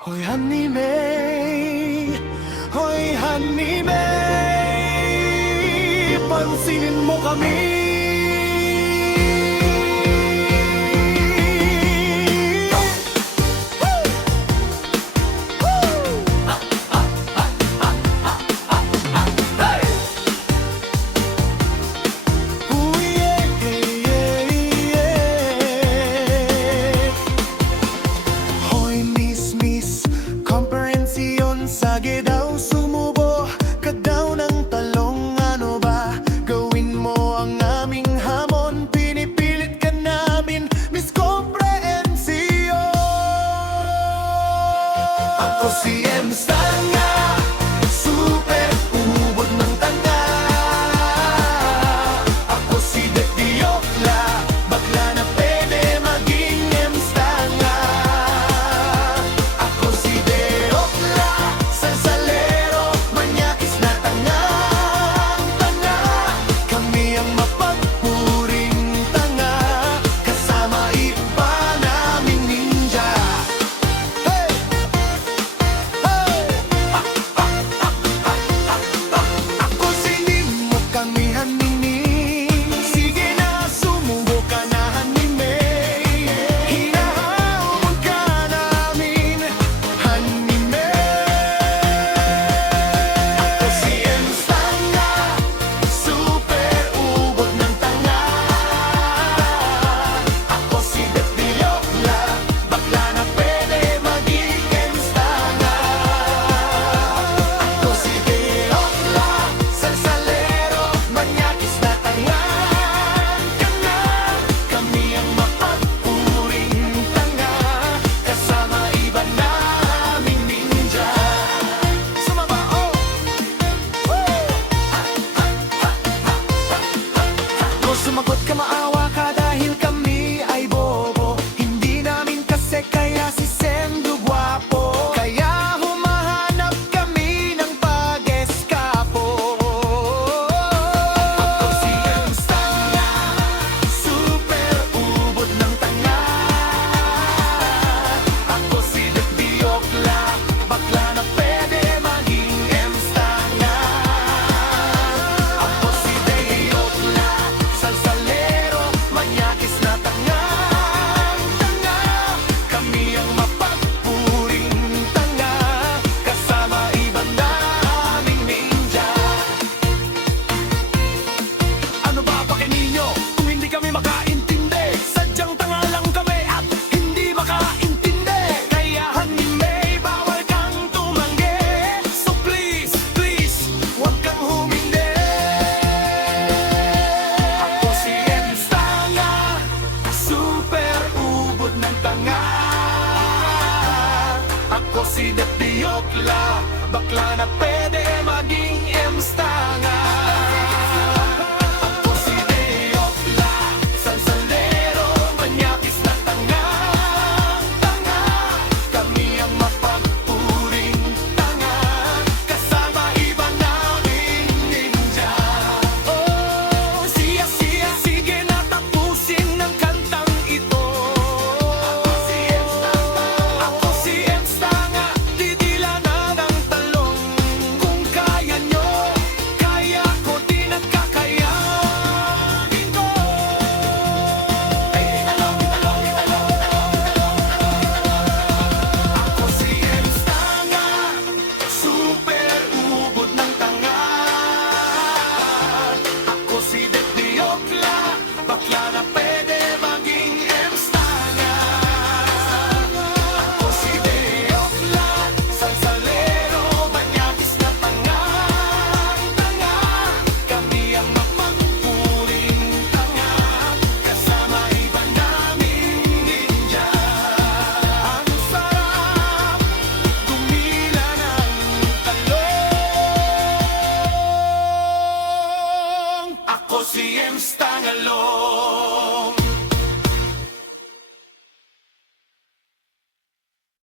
Hoy Honey May, Hoy Honey May, pansinin mo kami. Sage daw sumubo ka daw ng talong, ano ba gawin mo ang aming hamon? Pinipilit ka namin, Miss Komprehensyon. Ako si M. Stanga, super ubod ng tanga. Ako si Det Diokla, bakla na pwede maging M. Stanga. Ako si Diokla, salsalero, manyakis na tangang-tanga. Kami ang mapagpuring tanga, kasama iba naming ninja. Hey! Hey! Ako si Nemo, kami hanining. Sige na, sumubo ka na, Honey May. Hinahamon ka namin, Honey May. Ako si M. Stanga, super ubod ng tanga. Ako si Det Diokla, bakla na pwede maging M. Stanga. Ako si Diokla, salsalero, manyakis na tangang-tanga. Kami ang mapagpuring tanga, kasama iba naming ninja. Sumabao! Kung sumagot ka, maawa ka dahil kami ay bobo. Hindi namin kasi kaya si Sendo gwapo, kaya humahanap kami ng pag-eskapo. Ako si M. Stanga, super ubod ng tanga. Ako si Det Diokla, bakla na pwede maging M. Stanga. Ako si Diokla, salsal